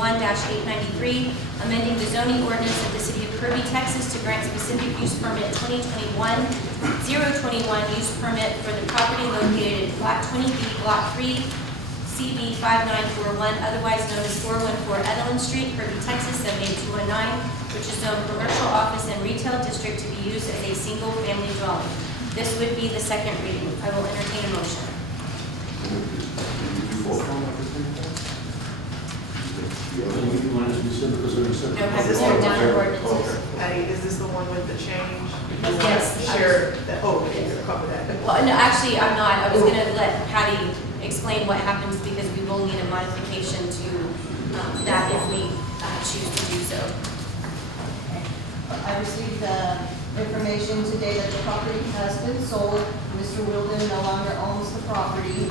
2021-893, amending the zoning ordinance of the City of Kirby, Texas to grant specific use permit 2021-021 use permit for the property located at Lot 20B, Block 3, CB 5941, otherwise known as 414 Edelman Street, Kirby, Texas 78219, which is zoned commercial, office, and retail district to be used as a single-family dwelling. This would be the second reading. I will entertain a motion. No, have to go down to ordinances. Patty, is this the one with the change? Yes. Sure. Okay, you're cover that. Well, no, actually, I'm not. I was going to let Patty explain what happens because we will need a modification to that if we choose to do so. I received information today that the property has been sold. Mr. Wilden no longer owns the property.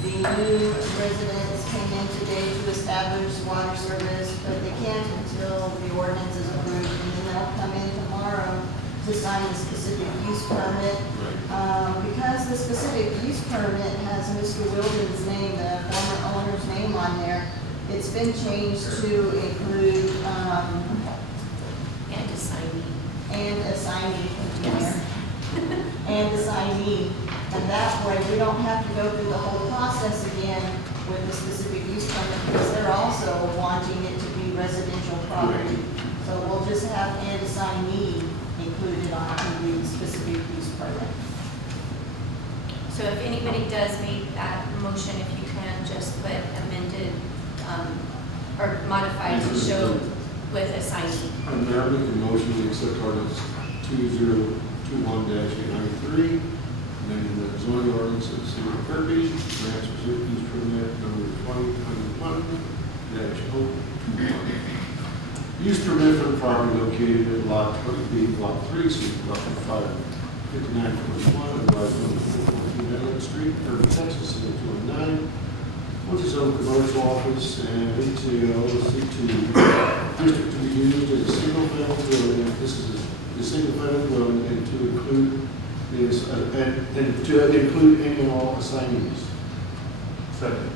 The new residents came in today to establish water service, but they can't until the ordinance is approved, and then they'll come in tomorrow to sign the specific use permit. Because the specific use permit has Mr. Wilden's name, the former owner's name on there, it's been changed to include And assignee. and assignee, Yes. and assignee. And that way, we don't have to go through the whole process again with the specific use permit, because they're also wanting it to be residential property. So we'll just have and assignee included on the specific use permit. So if anybody does make that motion, if you can just put amended or modified to show with assignee. I'm now making a motion to accept ordinance 2021-893, amending the zoning ordinance of the City of Kirby, grant specific use permit number 2021-021. Use permit for the property located at Lot 20B, Block 3, City Block 5941, otherwise known as 414 Edelman Street, Kirby, Texas 78219. Which is on commercial office and retail C2 district to be used as a single-family dwelling. This is a single-family dwelling, and to include this and to include any and all assignees. Second.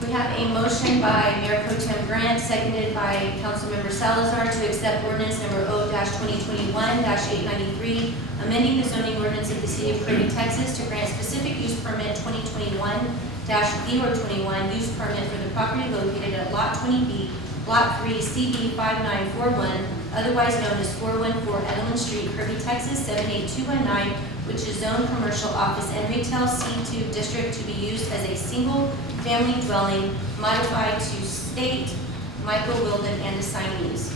We have a motion by Mayor Pro Tem Grant, seconded by Councilmember Salazar to accept ordinance number O-2021-893, amending the zoning ordinance of the City of Kirby, Texas to grant specific use permit 2021-021 use permit for the property located at Lot 20B, Block 3, CB 5941, otherwise known as 414 Edelman Street, Kirby, Texas 78219, which is zoned commercial, office, and retail C2 district to be used as a single family dwelling, modified to state Michael Wilden and assignees.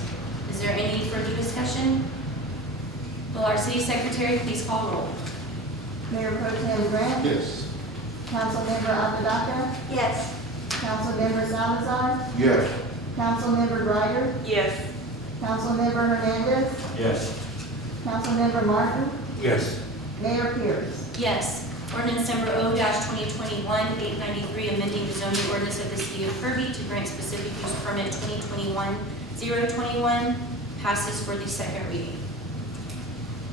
Is there any further discussion? Will our city secretary please call roll? Mayor Pro Tem Grant? Yes. Councilmember Apodaca? Yes. Councilmember Salazar? Yes. Councilmember Greider? Yes. Councilmember Hernandez? Yes. Councilmember Martin? Yes. Mayor Pierce? Yes. Ordinance number O-2021-893, amending the zoning ordinance of the City of Kirby to grant specific use permit 2021-021 passes for the second reading.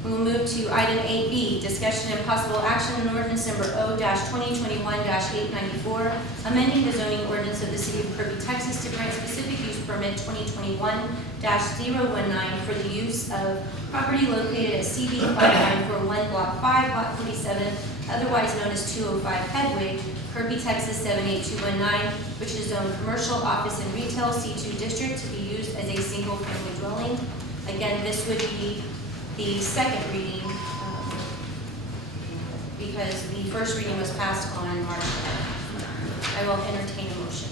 We will move to item 8B, discussion and possible action on ordinance number O-2021-894, amending the zoning ordinance of the City of Kirby, Texas to grant specific use permit 2021-019 for the use of property located at CB 5941, Block 5, Lot 47, otherwise known as 205 Headway, Kirby, Texas 78219, which is zoned commercial, office, and retail C2 district to be used as a single-family dwelling. Again, this would be the second reading because the first reading was passed on March 10th. I will entertain a motion.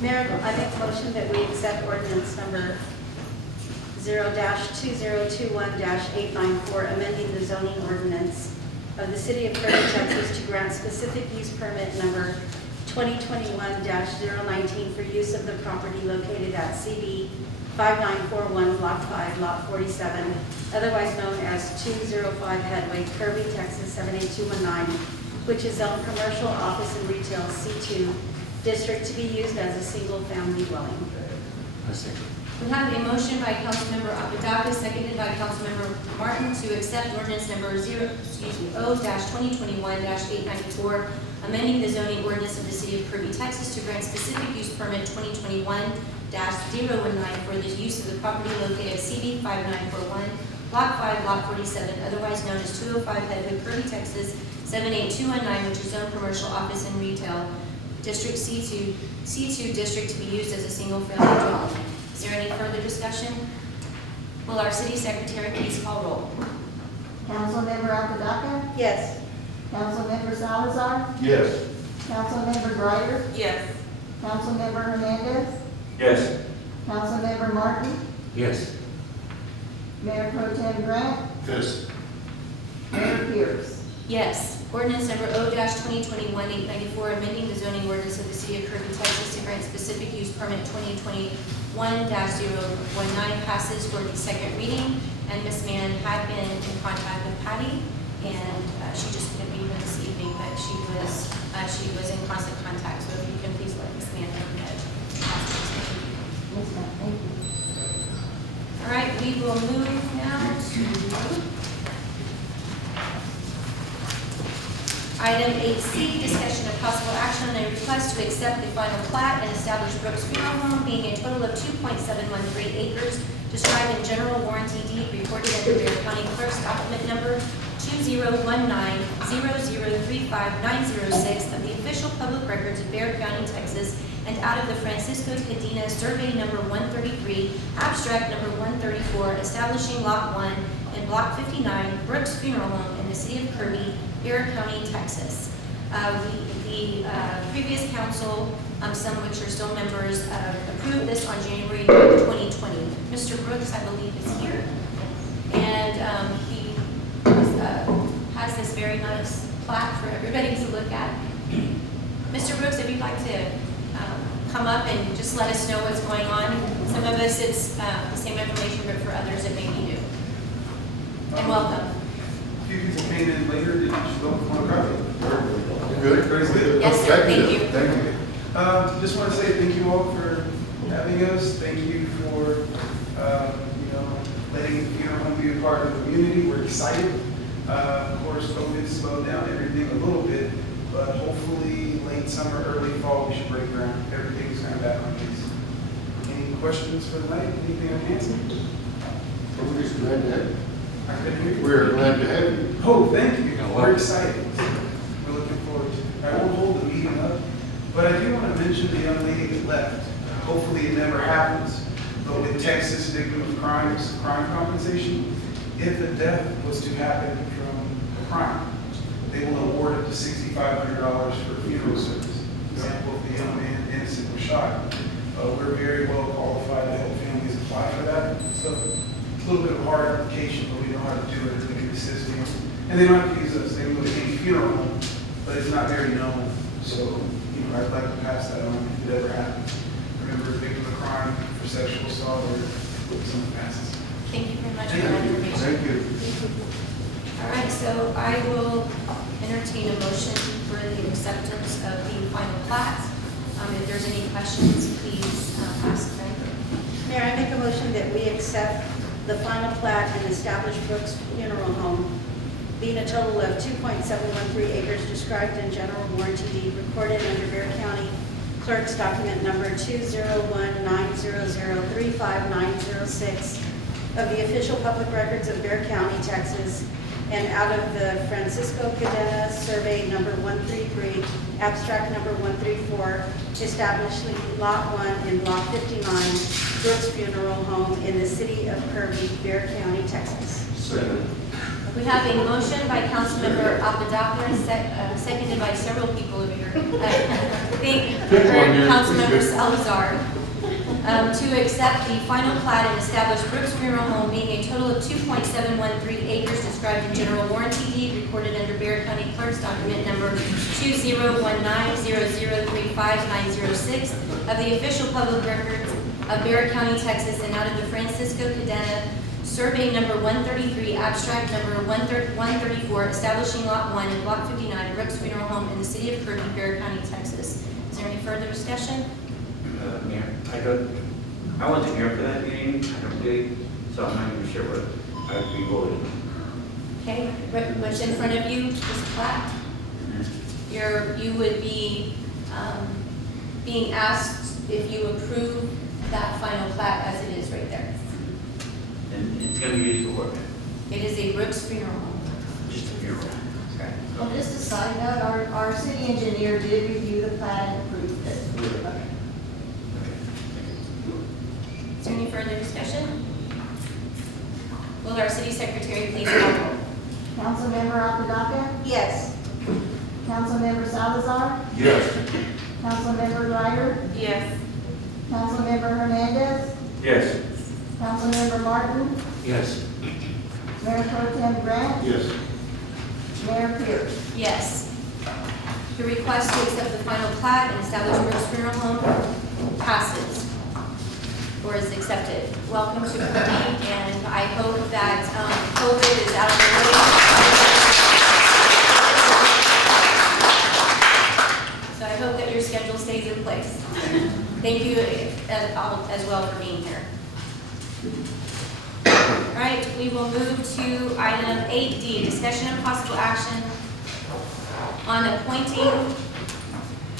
Mayor, I make a motion that we accept ordinance number 0-2021-894, amending the zoning ordinance of the City of Kirby, Texas to grant specific use permit number 2021-019 for use of the property located at CB 5941, Block 5, Lot 47, otherwise known as 205 Headway, Kirby, Texas 78219, which is zoned commercial, office, and retail C2 district to be used as a single-family dwelling. I second. We have a motion by Councilmember Apodaca, seconded by Councilmember Martin, to accept ordinance number O-2021-894, amending the zoning ordinance of the city of Kirby, Texas to grant specific use permit 2021-019 for the use of the property located at CB 5941, Block 5, Lot 47, otherwise known as 205 Headwood, Kirby, Texas 78219, which is zone commercial, office, and retail, District C2 district to be used as a single-family dwelling. Is there any further discussion? Will our city secretary please call roll? Councilmember Apodaca? Yes. Councilmember Salazar? Yes. Councilmember Greider? Yes. Councilmember Hernandez? Yes. Councilmember Martin? Yes. Mayor Pro Tem Grant? Yes. Mayor Pierce? Yes. Ordinance number O-2021-894, amending the zoning ordinance of the city of Kirby, Texas to grant specific use permit 2021-019 passes for the second reading. And Ms. Mann had been in contact with Patty, and she just couldn't be here this evening, but she was in constant contact. So if you can please let Ms. Mann know that. Yes, ma'am. Thank you. All right, we will move now to item 8C, discussion of possible action on a request to accept the final plat and establish Brooks Funeral Home being a total of 2.713 acres, described in general warranty deed recorded under Bear County Clerk's document number 2019-0035-906 of the official public records of Bear County, Texas, and out of the Francisco Cadena survey number 133, abstract number 134, establishing lot 1 in block 59, Brooks Funeral Home in the city of Kirby, Bear County, Texas. The previous council, some which are still members, approved this on January 2020. Mr. Brooks, I believe, is here, and he has this very nice plaque for everybody to look at. Mr. Brooks, if you'd like to come up and just let us know what's going on. Some of us, it's the same information, but for others, it may be new. And welcome. A few people came in later, did you want to grab it? Good. Everybody's good? Yes, sir. Thank you. Thank you. Just want to say thank you all for having us. Thank you for, letting the funeral home be a part of the community. We're excited. Of course, COVID slowed down everything a little bit, but hopefully late summer, early fall, we should break ground. Everything's kind of back on pace. Any questions for the night? Anything I can answer? We're just glad to have you. I couldn't hear you. We're glad to have you. Oh, thank you. We're excited. We're looking forward to it. I won't hold the meeting up, but I do want to mention the young lady that left. Hopefully it never happens, but with Texas victim of crime compensation, if a death was to happen from a crime, they will award it to $6,500 for funeral service. For example, if the young man innocent was shot, we're very well qualified to help families apply for that. So it's a little bit of a hard application, but we know how to do it, and we can assist them. And they don't have to use us. They can go to any funeral home, but it's not very known. So, I'd like to pass that on if it ever happens. Remember, victim of crime for sexual assault or someone passes. Thank you very much for that information. Thank you. All right, so I will entertain a motion for the acceptance of the final plat. If there's any questions, please ask them. Mayor, I make a motion that we accept the final plat and establish Brooks Funeral Home being a total of 2.713 acres described in general warranty deed recorded under Bear County Clerk's document number 201-900-35906 of the official public records of Bear County, Texas, and out of the Francisco Cadena survey number 133, abstract number 134, establishing lot 1 in block 59, Brooks Funeral Home in the city of Kirby, Bear County, Texas. Second. We have a motion by Councilmember Apodaca, seconded by several people over here. I think Councilmember Salazar, to accept the final plat and establish Brooks Funeral Home being a total of 2.713 acres described in general warranty deed recorded under Bear County Clerk's document number 20190035906 of the official public records of Bear County, Texas, and out of the Francisco Cadena survey number 133, abstract number 134, establishing lot 1 in block 59, Brooks Funeral Home in the city of Kirby, Bear County, Texas. Is there any further discussion? Mayor, I got I wasn't here for that meeting, I don't believe, so I'm not even sure what I'd be voting. Okay, what's in front of you is plaque. You would be being asked if you approve that final plat as it is right there. And it's gonna be used for what? It is a Brooks funeral home. Just a funeral. Correct. Well, just a side note, our city engineer did review the plan and approved it. Okay. Is there any further discussion? Will our city secretary please call roll? Councilmember Apodaca? Yes. Councilmember Salazar? Yes. Councilmember Ryder? Yes. Councilmember Hernandez? Yes. Councilmember Martin? Yes. Mayor Pro Tem Grant? Yes. Mayor Pierce? Yes. The request to accept the final plat and establish Brooks Funeral Home passes or is accepted. Welcome to Kirby, and I hope that COVID is out of the way. So I hope that your schedule stays in place. Thank you as well for being here. All right, we will move to item 8D, discussion and possible action on appointment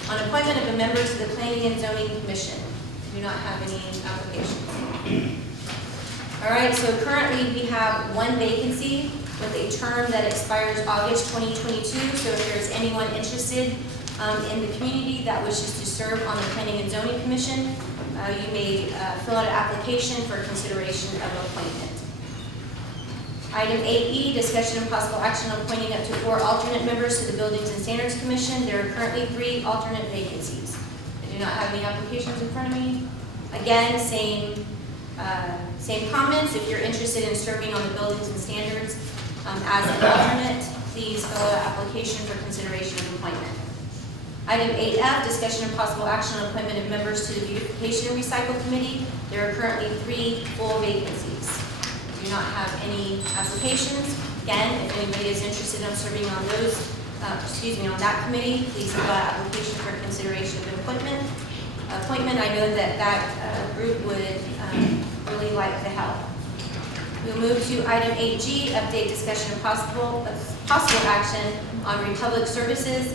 of a member to the Planning and Zoning Commission. We do not have any applications. All right, so currently we have one vacancy with a term that expires August 2022. So if there's anyone interested in the community that wishes to serve on the Planning and Zoning Commission, you may fill out an application for consideration of appointment. Item 8E, discussion and possible action on appointing up to 4 alternate members to the Buildings and Standards Commission. There are currently 3 alternate vacancies. I do not have any applications in front of me. Again, same comments. If you're interested in serving on the Buildings and Standards as an alternate, please fill out an application for consideration of appointment. Item 8F, discussion and possible action on appointment of members to the Beautification and Recycle Committee. There are currently 3 full vacancies. We do not have any applications. Again, if anybody is interested in serving on those, on that committee, please fill out an application for consideration of appointment. I know that group would really like the help. We'll move to item 8G, update discussion of possible action on Republic Services